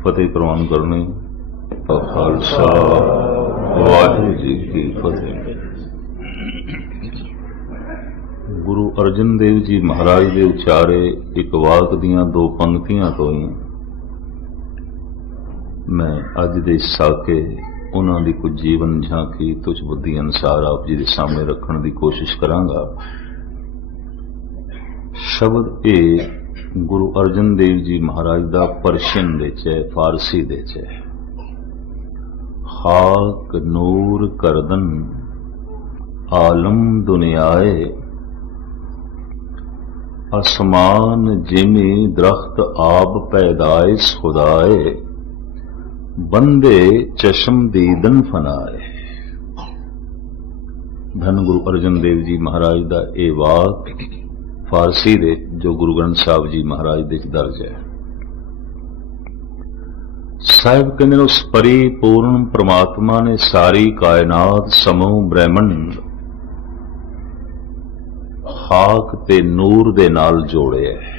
फतेह प्रवान करनी। खालसा वाहिगुरू जी की फतेह। गुरु अर्जन देव जी महाराज के उचारे एक वाक दियां दो पंक्तियां तो ही मैं अज दे साके उन्हां दी कुछ जीवन झांकी तुझ बुद्धि अनुसार आप जी के सामने रखने की कोशिश करांगा। शब्द ए गुरु अर्जन देव जी महाराज का परशियन दे च फारसी दे च खाक नूर करदन आलम दुनियाए आसमान जिमी दरख्त आब पैदाइश खुदाए बंदे चशम दीदन फनाए। धन गुरु अर्जन देव जी महाराज का यह वाक फारसी दे जो गुरु ग्रंथ साहब जी महाराज दे दर्ज है। साहिब कहते उस परिपूर्ण परमात्मा ने सारी कायनात समूह ब्रह्मंड खाक ते नूर दे नाल जोड़े है।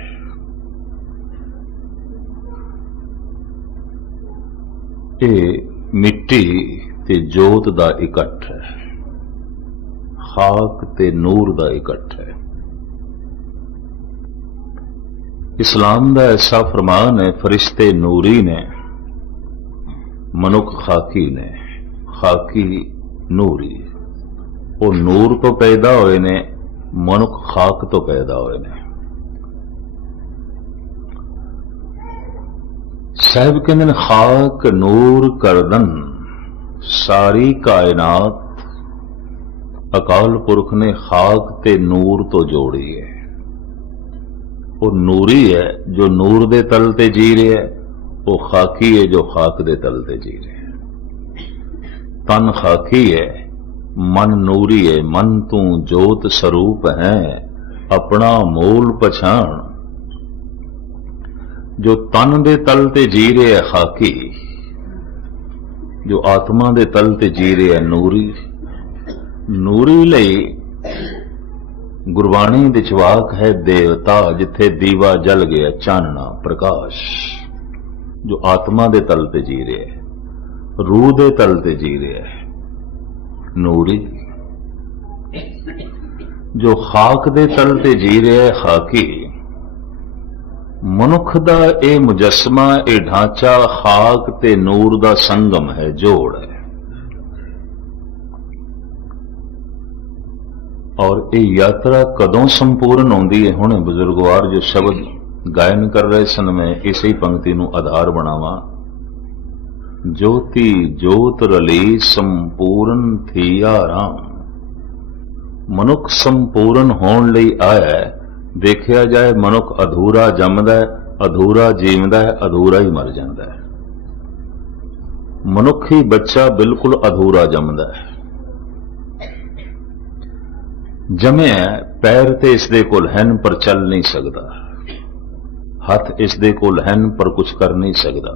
ये मिट्टी ते जोत दा इकट्ठ है, खाक ते नूर दा इकट्ठ है। इस्लाम का ऐसा फरमान है, फरिश्ते नूरी ने मनुख खाकी ने, खाकी नूरी। वो नूर तो पैदा होए ने, मनुख खाक तो पैदा होए ने। साहिब कहते खाक नूर करदन सारी कायनात अकाल पुरख ने खाक ते नूर तो जोड़ी है। वो नूरी है जो नूर दे तल ते जी रहे है, वो खाकी है जो खाक दे तल ते जी रहे है। तन खाकी है, मन नूरी है। मन तू जोत स्वरूप है, अपना मूल पछाण। जो तन दे तल ते जी रहे है खाकी, जो आत्मा दे तल ते जी रहे है नूरी। नूरी लई गुरबाणी दे वाक है देवता, जिथे दीवा जल गया चानना प्रकाश। जो आत्मा दे तल ते जी रहे है, रूह दे तल ते जी रहे है नूरी। जो खाक दे तल ते जी रहे है खाकी। मनुख दा ए मुजस्मा, ए ढांचा खाक ते नूर दा संगम है, जोड़ है। और ये यात्रा कदों संपूर्ण होंदी है? हुणे बुजुर्गवार जो शब्द गायन कर रहे सन, मैं इसी पंक्ति नूं आधार बनावा। ज्योति जोत रली संपूर्ण थिया राम। मनुख संपूर्ण होने लई आया है। देखिया जाए मनुख अधूरा जमदा है, अधूरा जीवदा है, अधूरा ही मर जाता है। मनुखी बच्चा बिल्कुल अधूरा जमदा है। जमे पैर ते इसदे कोल हैन पर चल नहीं सकता, हथ इसदे कोल हैन पर कुछ कर नहीं सकता,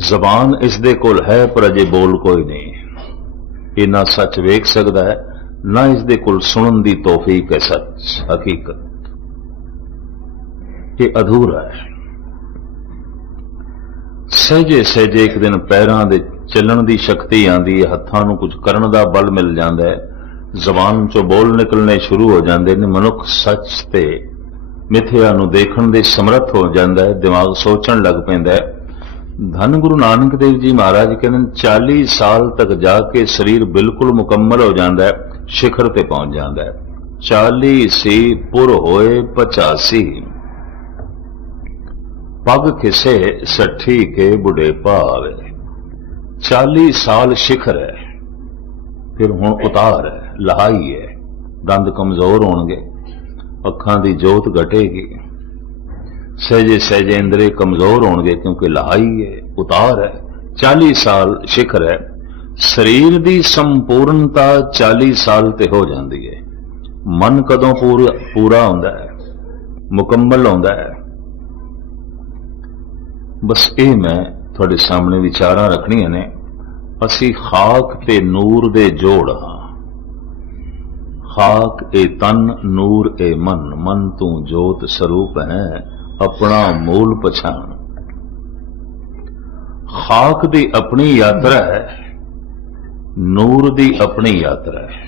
जबान इसदे कोल है पर अजे बोल कोई नहीं। ये ना सच वेख सकता है, ना इसदे कोल सुनन दी तौफीक है सच हकीकत। ये अधूरा है। सहजे सहजे एक दिन पैरां दे चलण दी शक्ति आंदी है, हत्थां नूं कुछ करन दा बल मिल जांदा है, जबान चो बोल निकलने शुरू हो जाते हैं। मनुख सच ते मिथ्या नूं देखण दे समर्थ हो जाता है, दिमाग सोचण लग पैंदा है। धन गुरु नानक देव जी महाराज कहते 40 साल तक जाके शरीर बिल्कुल मुकम्मल हो जाता है, शिखर ते पहुंच जाता है। 40 सी पुर होए 85, पग खिसे 60 के बुढ़ेपा आवे। 40 साल शिखर है, फिर हुण उतार है, लहाई है। दंद कमजोर होणगे, अखां दी जोत घटेगी, सहजे सहजे इंद्रे कमजोर होणगे, क्योंकि लहाई है, उतार है। 40 साल शिखर है। शरीर दी संपूर्णता 40 साल ते हो जाती है। मन कदों पूरा होंदा है, मुकम्मल होंदा है? बस ये मैं थोड़े सामने विचारां रखणियां ने। असी खाक ते नूर दे जोड़ हां। खाक ए तन, नूर ए मन। मन तू जोत स्वरूप है, अपना मूल पछाण। खाक दी अपनी यात्रा है, नूर दी अपनी यात्रा है।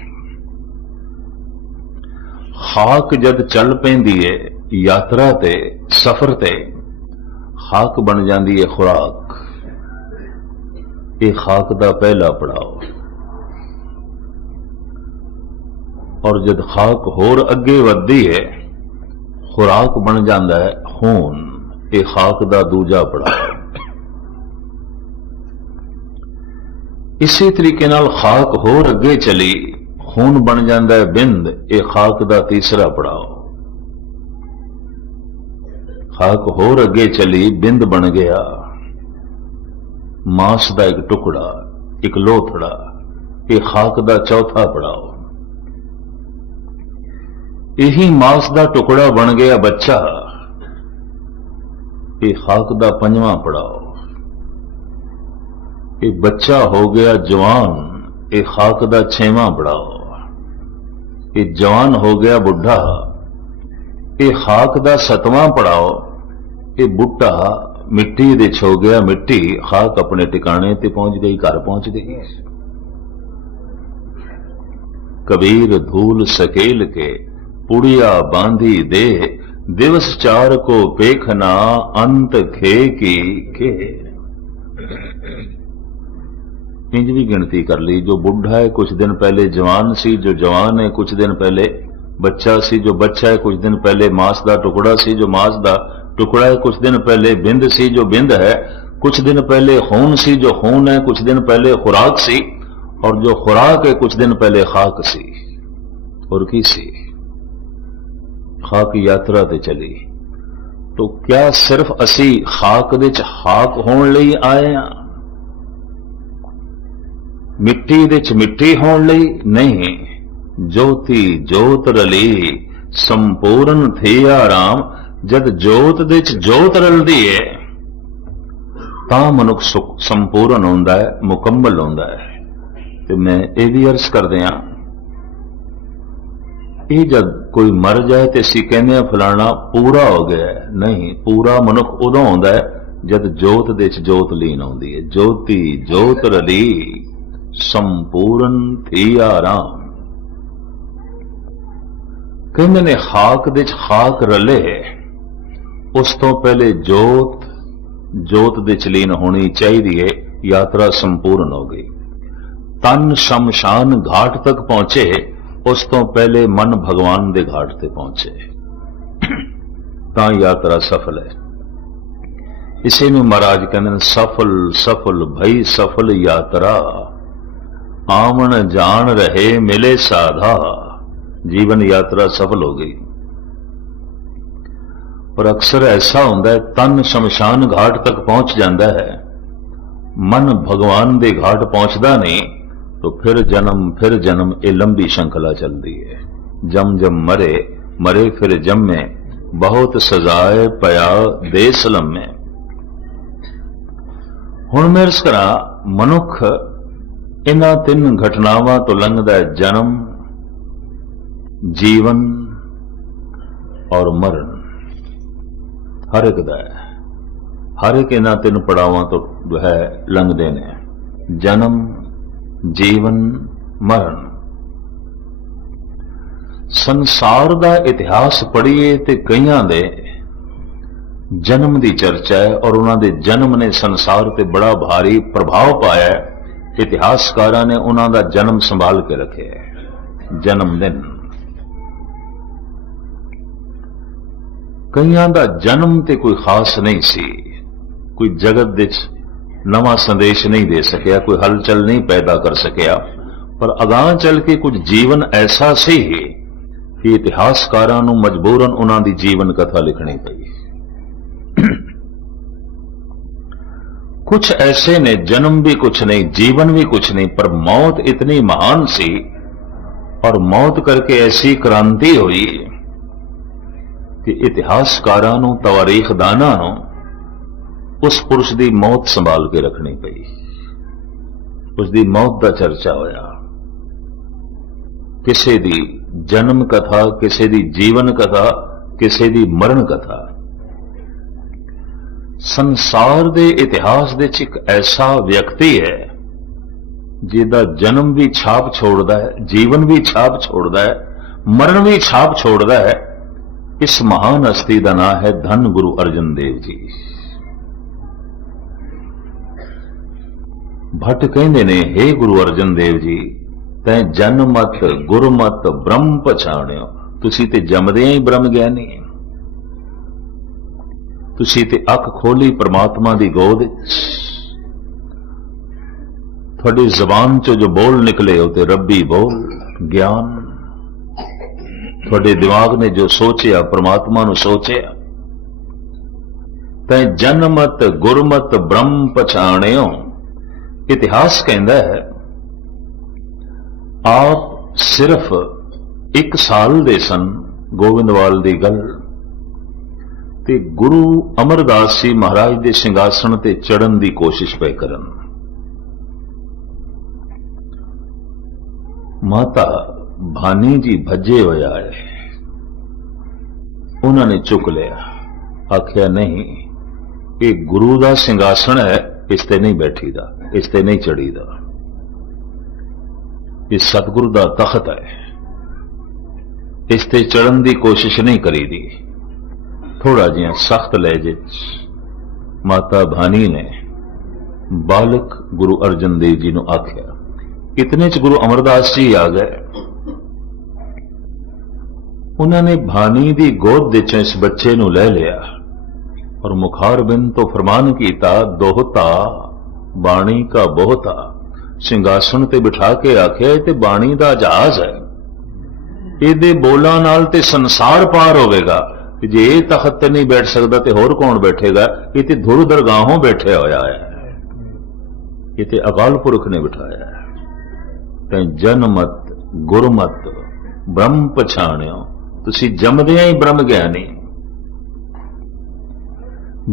खाक जद चल पैंदी है यात्रा ते, सफर ते, खाक बन जाती है खुराक। ये खाक दा पहला पड़ाव। और जद खाक होर अगे वधदी है, खुराक बन जाता है खून। ये खाक दा दूजा पड़ाव। इसी तरीके नाल खाक होर अगे चली, खून बन जाता है बिंद। ये खाक दा तीसरा पड़ाव। खाक होर अगे चली, बिंद बन गया, मांस दा एक टुकड़ा, एक लोथड़ा। ये खाक दा चौथा पड़ाव। यही मांस दा टुकड़ा बन गया बच्चा। ये खाक दा पंजवां पड़ाव। ये बच्चा हो गया जवान। ये खाक दा छेवां पड़ाव। ये जवान हो गया बुढ़ा। ये खाक दा सतवां पड़ाव। ये बुढ़ा मिट्टी दे हो गया मिट्टी। खाक अपने टिकाने ते पहुंच गई, घर पहुंच गई। कबीर धूल सकेल के पुड़िया बांधी दे, दिवस चार को पेखना अंत खे की के। इंज भी गिनती कर ली। जो बुढ़ा है कुछ दिन पहले जवान सी, जो जवान है कुछ दिन पहले बच्चा सी, जो बच्चा है कुछ दिन पहले मांस दा टुकड़ा सी, जो मांस दा टुकड़ा है कुछ दिन पहले बिंद सी, जो बिंद है कुछ दिन पहले खून सी, जो खून है कुछ दिन पहले खुराक सी, और जो खुराक है कुछ दिन पहले खाक सी। और की सी? खाक यात्रा ते चली। तो क्या सिर्फ असी खाक दे च खाक होने लई आए हैं? मिट्टी दे च मिट्टी होने लई नहीं। ज्योति जोत रली संपूर्ण थे आराम। जद जोत दे च जोत रलदी है तां मनुख संपूर्ण होंदा है, मुकम्मल होंदा है। ते मैं ये भी अर्ज कर दिया, ये जब कोई मर जाए तो असी कहने फलाना पूरा हो गया है। नहीं, पूरा मनुख उदों होंदा है जद जोत दे च जोत लीन होंदी है। ज्योति जोत रली संपूर्ण थी आराम। कहते ने खाक दे च खाक रले, उस तो पहले जोत जोत दे च लीन होनी चाहिए। यात्रा संपूर्ण हो गई। तन शमशान घाट तक पहुंचे, उस तो पहले मन भगवान दे घाट ते पहुंचे। तां यात्रा सफल है। इसे में महाराज कहते सफल सफल भई सफल यात्रा, आमन जान रहे मिले साधा। जीवन यात्रा सफल हो गई। और अक्सर ऐसा होता है तन शमशान घाट तक पहुंच जाता है, मन भगवान दे घाट पहुंचता नहीं, तो फिर जन्म ये लंबी श्रृंखला चलती है। जम जम मरे मरे फिर जम्मे, बहुत सजाए पया देस लम्मे। हुण मैं इस करा मनुख इन्हां तीन घटनावां तो लंघदा है, जन्म, जीवन और मरण। हर एक दा है, हर एक इन्हां तीन पड़ावां तो जो है लंघदे ने। जन्म, जीवन, मरण। संसार दा इतिहास पढ़िए ते कईयां दे जन्म दी चर्चा है, और उन्हां दे जन्म ने संसार ते बड़ा भारी प्रभाव पाया है। इतिहासकारां ने उन्हां दा जन्म संभाल के रखे है। जन्मदिन कईयां दा जन्म ते कोई खास नहीं सी, कोई जगत दे नवा संदेश नहीं दे सकिया, कोई हलचल नहीं पैदा कर सकिया। पर अगां चल के कुछ जीवन ऐसा सी कि इतिहासकारां नूं मजबूरन उन्हां दी जीवन कथा लिखनी पई। कुछ ऐसे ने जन्म भी कुछ नहीं, जीवन भी कुछ नहीं, पर मौत इतनी महान सी, और मौत करके ऐसी क्रांति हुई कि इतिहासकारां नूं, तवारीखदानां नूं उस पुरुष दी मौत संभाल के रखनी पई। उसकी मौत का चर्चा होया। किसी दी जन्म कथा, किसी दी जीवन कथा, किसी दी मरण कथा। संसार के इतिहास दे च एक ऐसा व्यक्ति है जिहदा जन्म भी छाप छोड़ता है, जीवन भी छाप छोड़ता है, मरण भी छाप छोड़ता है। इस महान हस्ती का नाम है धन गुरु अर्जन देव जी। भट्ट कहते ने, हे गुरु अर्जन देव जी, तैं जन मत गुरमत ब्रह्म पछाणियो। तुसी ते जमदियां ही ब्रह्म ज्ञानी, तुसी ते अख खोली परमात्मा दी गोद। थोड़ी जबान चो जो बोल निकले हो ते रब्बी बोल ज्ञान। थोड़े दिमाग ने जो सोचिया परमात्मा नु सोचिया। तैं जनमत गुरमत ब्रह्म पछाणियो। इतिहास कहता है आप सिर्फ 1 साल दे सन, गोविंदवाल दी गल, ते गुरु अमरदास जी महाराज दे सिंघासन ते चढ़न दी कोशिश पे करन। माता भानी जी भजे होया है, उन्होंने चुक लिया, आख्या नहीं ये गुरु दा सिंघासन है, इस ते नहीं बैठीदा, इस ते नहीं चढ़ीदा, ये सतगुरु दा तख्त है, इस ते चढ़न दी कोशिश नहीं करीदी। थोड़ा जिहा सख्त लहजे माता भानी ने बालक गुरु अर्जन देव जी को आख्या। इतने च गुरु अमरदास जी आ गए। उन्होंने भानी दी गोद दे चों इस बच्चे नू ले लिया और मुखार बिन तो फरमान कीता, दोहता बाणी का बोहता। सिंघासन ते बिठा के आख्या ते बाणी दा जहाज है, इहदे बोलां नाल ते संसार पार होवेगा। जे ये तख्त ते नहीं बैठ सकता तो होर कौन बैठेगा? ये ते धुर दरगाहों बैठे होया है, ये ते अकाल पुरख ने बिठाया है। तैं जनमत गुरमत ब्रह्म पछाणियो। तुसी जमदियां ही ब्रह्म ज्ञानी।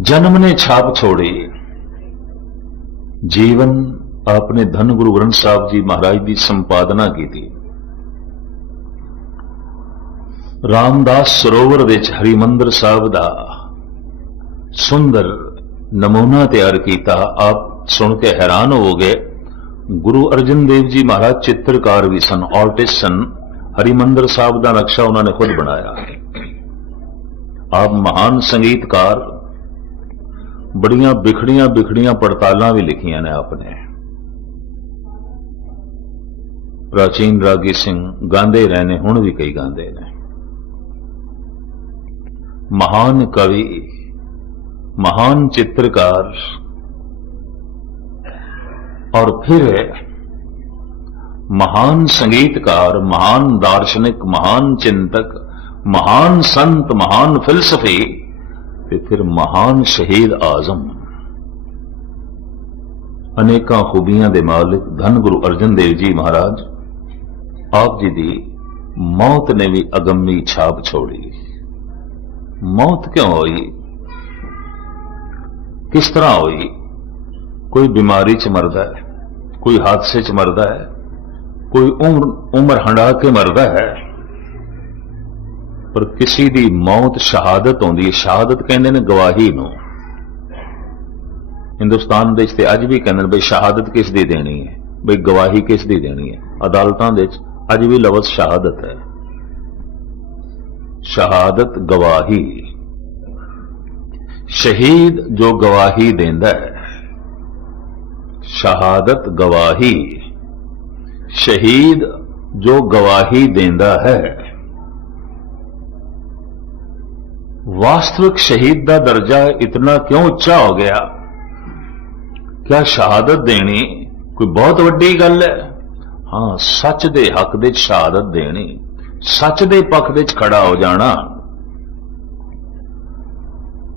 जन्म ने छाप छोड़ी, जीवन आपने धन गुरु ग्रंथ साहब जी महाराज की संपादना की थी। रामदास सरोवर विच हरिमंदिर साहब का सुंदर नमूना तैयार किया। आप सुन के हैरान हो गए। गुरु अर्जन देव जी महाराज चित्रकार भी सन, आर्टिस्ट सन। हरिमंदिर साहब का नक्शा उन्होंने खुद बनाया। आप महान संगीतकार, बड़ियां बिखड़ियां बिखड़ियां पड़तालां भी लिखियां ने आपने। प्राचीन रागी सिंह गांदे रहने, हुण भी कई गांदे ने। महान कवि, महान चित्रकार और फिर महान संगीतकार, महान दार्शनिक, महान चिंतक, महान संत, महान फिलसफी, फिर महान शहीद आजम। अनेका खूबियां दे मालिक धन गुरु अर्जन देव जी महाराज, आप जी दी मौत ने भी अगम्मी छाप छोड़ी। मौत क्यों हुई, किस तरह हुई? कोई बीमारी च मरदा है, कोई हादसे च मरदा है, कोई उम्र हंडा के मरदा है, पर किसी दी मौत शहादत होंदी है। शहादत कहते ने गवाही नूं। हिंदुस्तान दे ते अज भी कहते भाई शहादत किस दी देनी है, भाई गवाही किस दी देनी है। अदालतां दे अज भी लफ्ज़ शहादत है। शहादत गवाही, शहीद जो गवाही देंदा है। शहादत गवाही, शहीद जो गवाही देंदा है। वास्तविक शहीद का दर्जा इतना क्यों उच्चा हो गया? क्या शहादत देनी कोई बहुत वड्डी गल है? हाँ, सच दे हक दे शहादत देनी, सच दे पक्ष दे खड़ा हो जाना।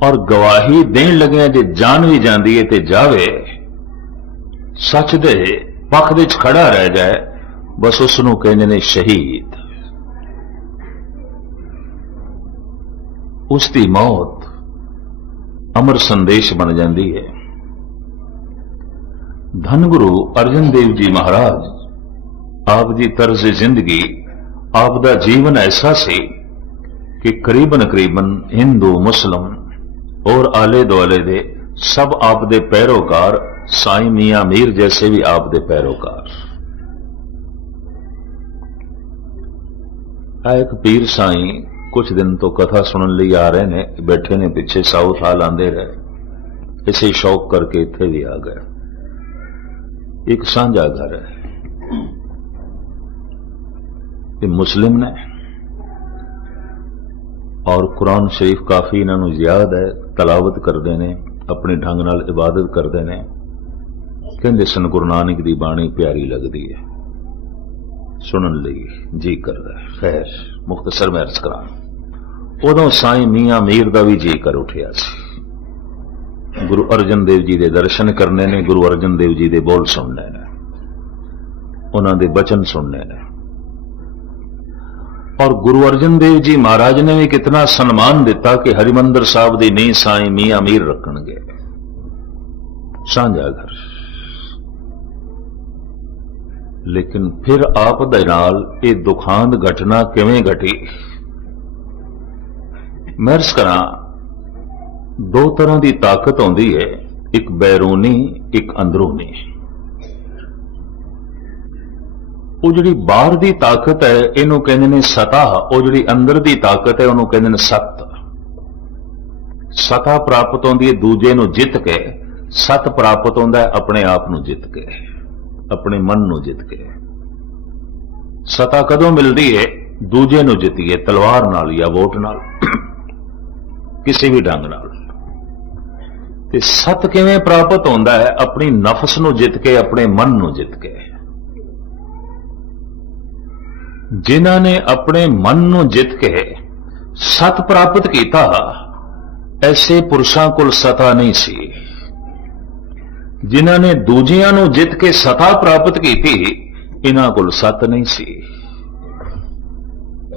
और गवाही देन लगे जे जान भी जाती है तो जावे, सच दे पक्ष दे खड़ा रह जाए, बस उसनूं कहंदे ने शहीद। उसकी मौत अमर संदेश बन जाती है। धन गुरु अर्जन देव जी महाराज, आप दी तर्ज जिंदगी, आप दा जीवन ऐसा सी कि करीबन करीबन हिंदू मुस्लिम और आले दुआले दे सब आप दे पैरोकार, साईं मियां मीर जैसे भी आप दे पैरोकार। एक पीर साईं कुछ दिन तो कथा सुनने लिए आ रहे ने, बैठे ने पिछे 100 साल आंदे रहे, इसे शौक करके इत्थे भी आ गए। एक सांझा घर है, ये मुस्लिम ने और कुरान शरीफ काफी इन्हों याद है, तलावत करते ने, अपने ढंग नाल इबादत करते ने। कहते सन गुरु नानक दी बाणी प्यारी लगती है, सुनन लई जी करदा है। खैर मुख्तसर मैं अर्ज करा, उदों साईं मियां मीर दा भी जी कर उठिया सी। गुरु अर्जन देव जी दे दर्शन करने ने, गुरु अर्जन देव जी दे बोल सुनने ने, उन्हां दे बचन सुनने ने। और गुरु अर्जन देव जी महाराज ने भी कितना सम्मान दिता कि हरिमंदिर साहब दी नींह साईं मियां मीर रखणगे। सांझा घर, लेकिन फिर आप दे नाल ये दुखांत घटना किवें घटी। मैं अर्ज करां, दो तरह की ताकत आउंदी है, एक बैरूनी एक अंदरूनी। वो जिहड़ी बाहर की ताकत है इनू कहंदे ने सतह, वो जिहड़ी अंदर की ताकत है उन्होंने कहंदे ने सत। सतह प्राप्त होंदी है दूजे नू जित के, सत प्राप्त होंदा है अपने आप नू जित के, अपने मन नू जित के। सतह कदों मिलती है? दूजे नू जितीए, तलवार नाल या वोट नाल, किसी भी ढंग नाल। ते सत किवें प्राप्त होंदा है? अपनी नफस नू जित के, अपने मन नू जित के। जिन्हां ने अपने मन नू जित के सत प्राप्त किया, ऐसे पुरुषां कोल सता नहीं सी। जिन्हां ने दूजियां नू जित के सता प्राप्त की थी, इन्हां कोल सत नहीं सी।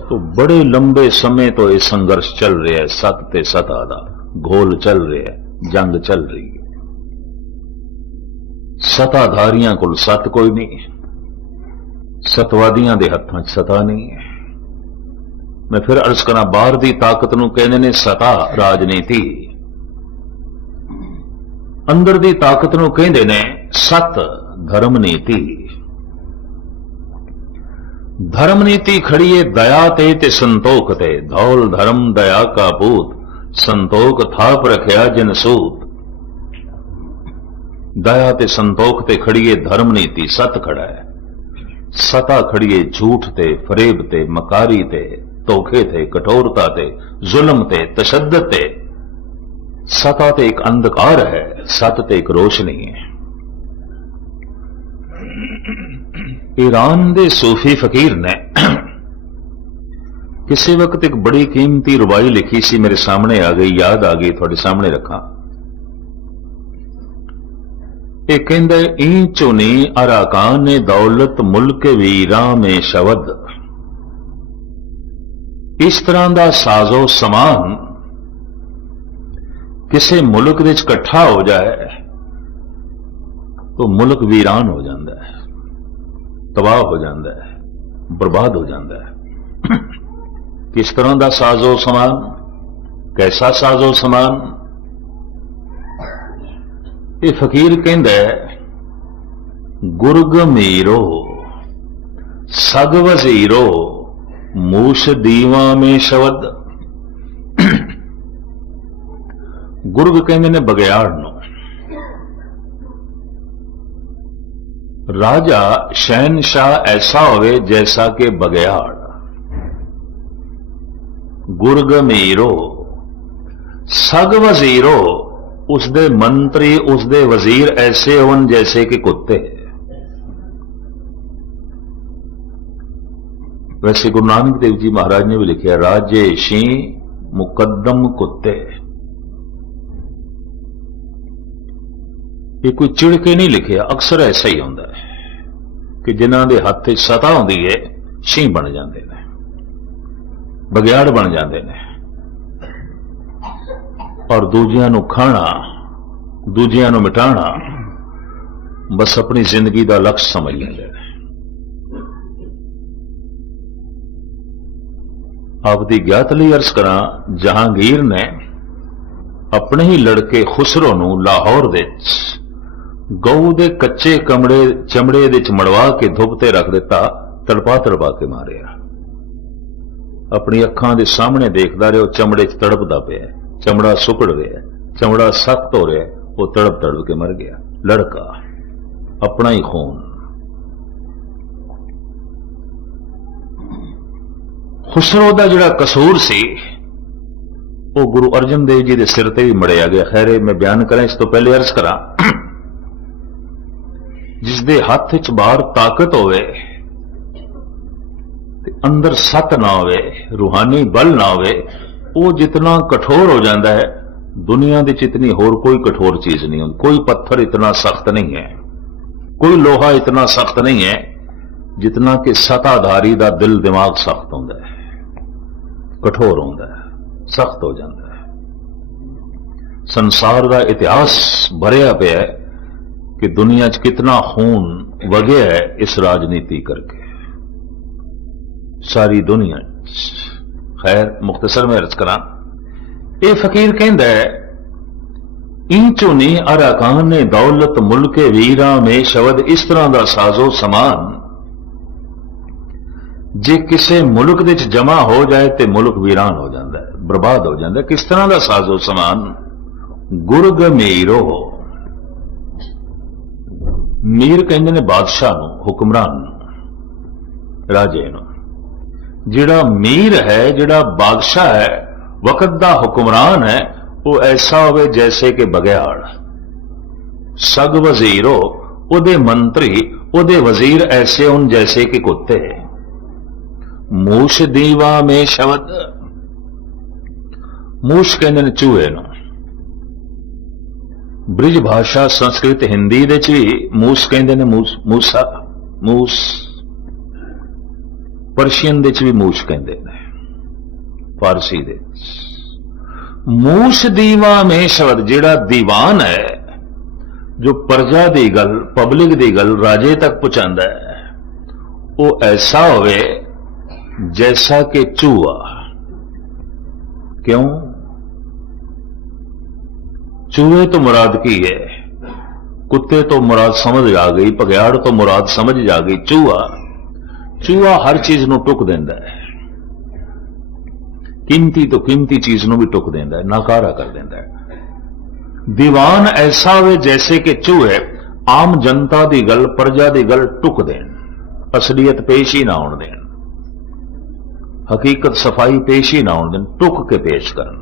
तो बड़े लंबे समय तो यह संघर्ष चल रहा है, सत ते सता दा घोल चल रहा है, जंग चल रही है। सताधारियां कोल सत कोई नहीं, सतवादियां दे हत्थां च सता नहीं है। मैं फिर अर्ज करा, बाहर की ताकत नूं कहंदे ने सता राजनीति, अंदर की ताकत नूं कहंदे ने सत धर्म नीति। धर्म नीति खड़ी है दया ते संतोख ते, धौल धर्म दया का पूत, संतोख थाप रखिया जिन सूत। दया ते संतोख ते खड़ी है धर्म नीति, सत खड़ा है। सता खड़ी है झूठ ते, फरेब ते, मकारी ते, धोखे ते, कठोरता ते, जुल्म ते, तशद्दद ते। सता ते एक अंधकार है, सत ते एक रोशनी है। ईरान दे सूफी फकीर ने किसी वक्त एक बड़ी कीमती रुबाई लिखी सी, मेरे सामने आ गई, याद आ गई, थोड़े सामने रखा। एक कहंदे ई चुनी अराकान दौलत मुल्क वीरा में शवद। इस तरह का साजो समान किसी मुल्क विच इकट्ठा हो जाए तो मुल्क वीरान हो जाता है, तबाह हो जाता है, बर्बाद हो जाता है। किस तरह का साजो समान, कैसा साजो समान? ये फकीर कहंदा है, गुरग मीरो सग वजीरो मूश दीवा में शवद। गुरग कहंदे ने बगयाड़ नूं। राजा शहनशाह ऐसा होवे जैसा कि बगयाड़। गुरग मीरो सग वजीरो, उसदे मंत्री उसदे वजीर ऐसे होवन जैसे कि कुत्ते। वैसे गुरु नानक देव जी महाराज ने भी लिखा, राजे शी मुकद्दम कुत्ते। ये कोई चिड़ के नहीं लिखा, अक्सर ऐसा ही होता है कि जिन्हां दे हत्थ सता होंदी है, शी बन जाते हैं, बगयाड़ बन जाते हैं और दूजियां नूं खाना, दूजियां नूं मिटाना बस अपनी जिंदगी का लक्ष्य समझ लेंदे ने। आप दी ज्ञात लई अर्ज करा, जहांगीर ने अपने ही लड़के खुसरो नूं लाहौर विच गऊ दे कच्चे चमड़े दे च मड़वा के धुप ते रख दिता, तड़पा तड़पा के मारिया। अपनी अखां दे सामने देखदा रहे, चमड़े च तड़पदा पिया, चमड़ा सुकड़ रहा, चमड़ा सख्त हो रहा, वो तड़प तड़प के मर गया। लड़का अपना ही खून। खुसरो दा जिहड़ा कसूर सी वो गुरु अर्जन देव जी के सिर ते भी मड़िया गया। खैर मैं बयान करें इस तो पहले अर्ज करा, जिसदे हथ च बाहर ताकत होवे ते अंदर सत ना होवे, रूहानी बल ना होवे, वो जितना कठोर हो जाता है, दुनिया की इतनी होर कोई कठोर चीज नहीं होती। कोई पत्थर इतना सख्त नहीं है, कोई लोहा इतना सख्त नहीं है जितना कि सताधारी का दिल दिमाग सख्त होता है, कठोर होता है, सख्त हो जाता है। संसार का इतिहास भरिया पे है कि दुनिया च कितना खून वगया है इस राजनीति करके, सारी दुनिया। खैर मुख्तसर में अर्ज करा, ये फकीर कहता है, इंचो ने अराकान ने दौलत मुल्के वीरा में शब्द इस तरह का साजो समान जे किसे मुल्क दे जमा हो जाए तो मुल्क वीरान हो जाता है, बर्बाद हो जाता है। किस तरह का साजो समान? गुरग मीरो, मीर कहते ने बादशाह नूं, हुक्मरान नूं, राजे नूं। जिहड़ा मीर है, जिहड़ा बादशाह है, वक्त दा हुक्मरान है, वो ऐसा होवे जैसे कि बगयाड़। सग वजीरो, उदे मंत्री, उदे वजीर ऐसे उन जैसे कि कुत्ते। मूश दीवा में शब्द, मूश कहते ने चूहे नूं। ब्रिज भाषा संस्कृत हिंदी दे च भी मूस कहते ने, मूसा, मूस। पर्शियन दे च भी मूस कहते ने, फारसी दे। मूस दीवा में शब्द, जिहड़ा दीवान है, जो प्रजा दी गल, पब्लिक दी गल राजे तक पहुंचांदा है, वो ऐसा होवे जैसा कि चूहा। क्यों? चूहे तो मुराद की है, कुत्ते तो मुराद समझ आ गई, भगयाड़ तो मुराद समझ आ गई। चूहा हर चीज नूं टुक देंदा है, कीमती तो कीमती चीज नूं भी टुक देंदा है, नाकारा कर देंदा है। दीवान ऐसा होवे जैसे कि चूहे आम जनता दी गल, प्रजा दी गल टुक देन, असलियत पेश ही ना होण देन, हकीकत सफाई पेश ही ना होण देन, टुक के पेश करन।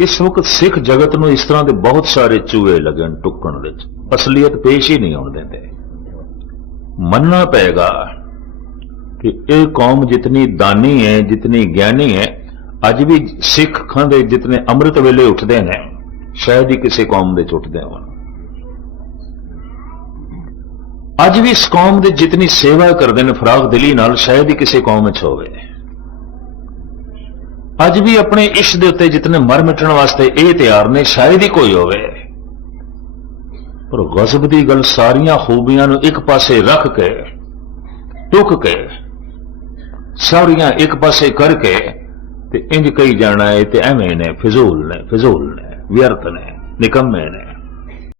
इस वक्त सिख जगत नूं इस तरह के बहुत सारे चूहे लगे टुकण दे, असलियत पेश ही नहीं होण देंदे। मनना पेगा कि यह कौम जितनी दानी है, जितनी ज्ञानी है, अज भी सिखां दे जितने अमृत वेले उठते हैं, शायद ही किसी कौम दे उठते हो। अज भी इस कौम दे जितनी सेवा करते हैं फराग दिली नाल, शायद ही किसी कौम च होवे। अज भी अपने इश्क दे उत्ते जितने मर मिटण वास्ते ये तैयार ने, शायद ही कोई होवे। पर गज़ब दी गल, सारियां खूबियां नूं एक पासे रख के, टुक के, सारियां एक पासे करके ते इंज कही जाना है ते एवें ने, फिजूल ने, व्यर्थ ने, निकम्मे ने।